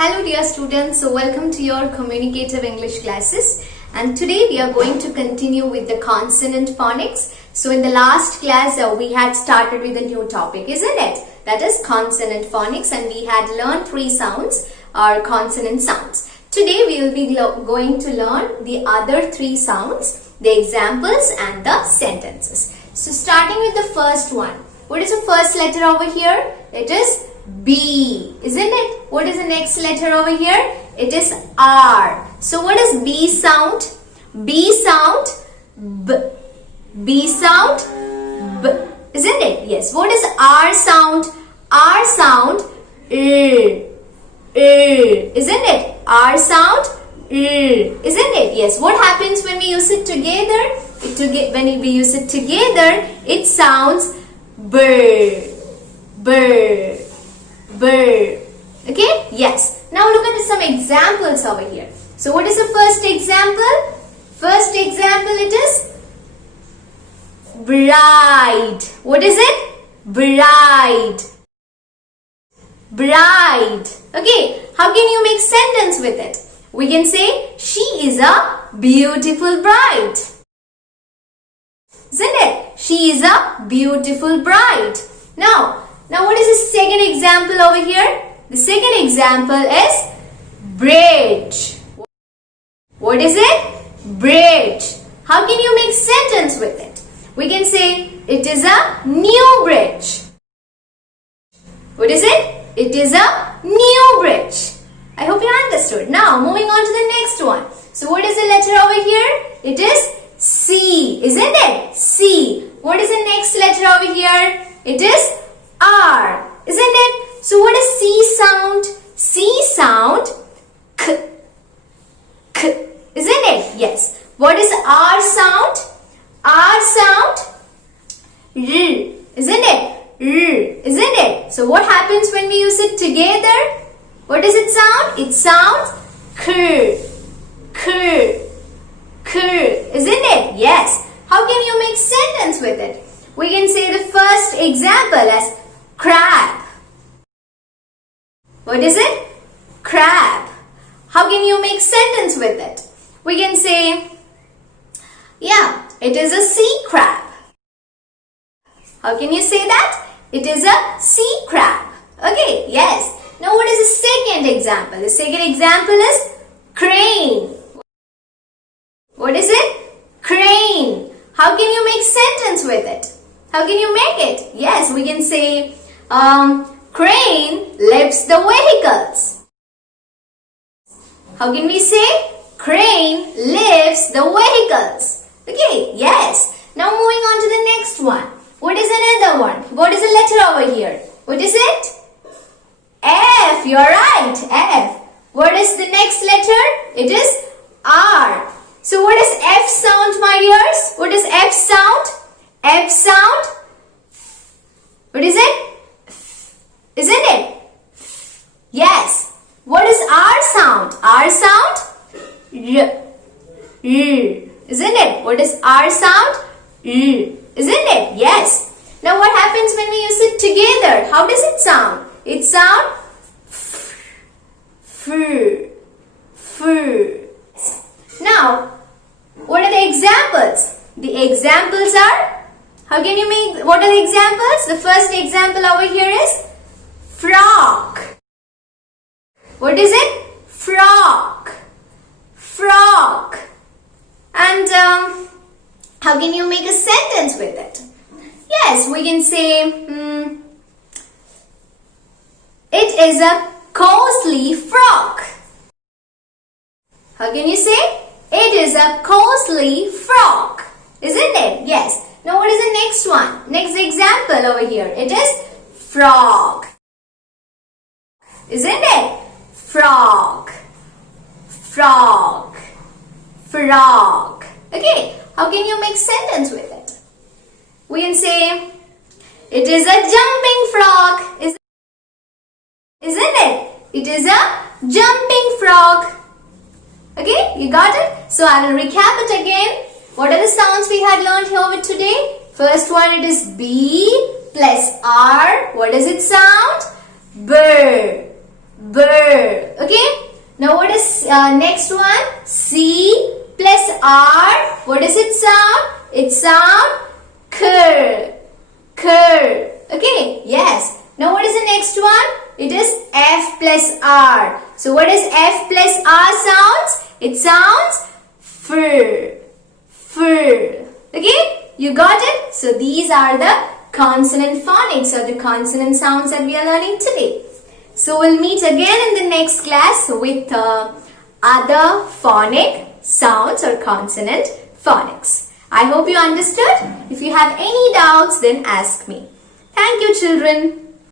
Hello dear students, so welcome to your communicative English classes, and today we are going to continue with the consonant phonics. So in the last class we had started with a new topic, isn't it? That is consonant phonics, and we had learned 3 sounds or consonant sounds. Today we will be going to learn the other 3 sounds, the examples and the sentences. So starting with the first one. What is the first letter over here? It is B, isn't it? What is the next letter over here? It is R. So what is B sound? B sound, B. B sound, B. Isn't it? Yes. What is R sound? R sound, isn't it? R sound, isn't it? Yes. What happens when we use it together? When we use it together, it sounds bird, bird, bird. Okay? Yes. Now look at some examples over here. So what is the first example? First example, it is bride. What is it? Bride. Bride. Okay. How can you make sentence with it? We can say she is a beautiful bride. Isn't it? She is a beautiful bride. Now what is the second example over here? The second example is bridge. What is it? Bridge. How can you make sentence with it? We can say it is a new bridge. What is it? It is a new bridge. I hope you understood. Now moving on to the next one. So what is the letter over here? It is C, isn't it? C. What is the next letter over here? It is R, isn't it? So what is C sound? C sound, K, K, isn't it? Yes. What is R sound? R sound, R, isn't it? R, isn't it? So what happens when we use it together? What does it sound? It sounds K, K, K, isn't it? Yes. How can you make sentence with it? We can say the first example as crab. What is it? Crab. How can you make sentence with it? We can say, yeah, it is a sea crab. How can you say that? It is a sea crab. Okay, yes. Now what is the second example? The second example is crane. What is it? Crane. How can you make sentence with it? How can you make it? Yes, we can say crane lifts the vehicles. How can we say? Crane lifts the vehicles. Okay, yes. Now moving on to the next one. What is another one? What is the letter over here? What is it? F. You're right. F. What is the next letter? It is R. So what is F sound, my dears? What is F sound? F sound? What is it? Isn't it? Yes. What is R sound? R sound? R. Isn't it? What is R sound? R. Isn't it? Yes. Now what happens when we use it together? How does it sound? It sounds Now, what are the examples? The examples are, how can you make, what are the examples? The first example over here is frog. What is it? Frog. Frog. And how can you make a sentence with it? Yes, we can say, it is a costly frog. How can you say? It is a costly frog. Isn't it? Yes. Now what is the next one? Next example over here. It is frog. Isn't it? Frog. Frog. Frog. Okay. How can you make sentence with it? We can say, it is a jumping frog. Isn't it? It is a jumping frog. Okay, you got it? So I will recap it again. What are the sounds we had learned here with today? First one, it is B plus R. What does it sound? B. Bird. Okay. Now what is next one? C plus R. What does it sound? It sound cur. Cur. Okay. Yes. Now what is the next one? It is F plus R. So what does F plus R sounds? It sounds fur. Fur. Okay. You got it? So these are the consonant phonics or the consonant sounds that we are learning today. So we'll meet again in the next class with other phonic sounds or consonant phonics. I hope you understood. If you have any doubts, then ask me. Thank you, children.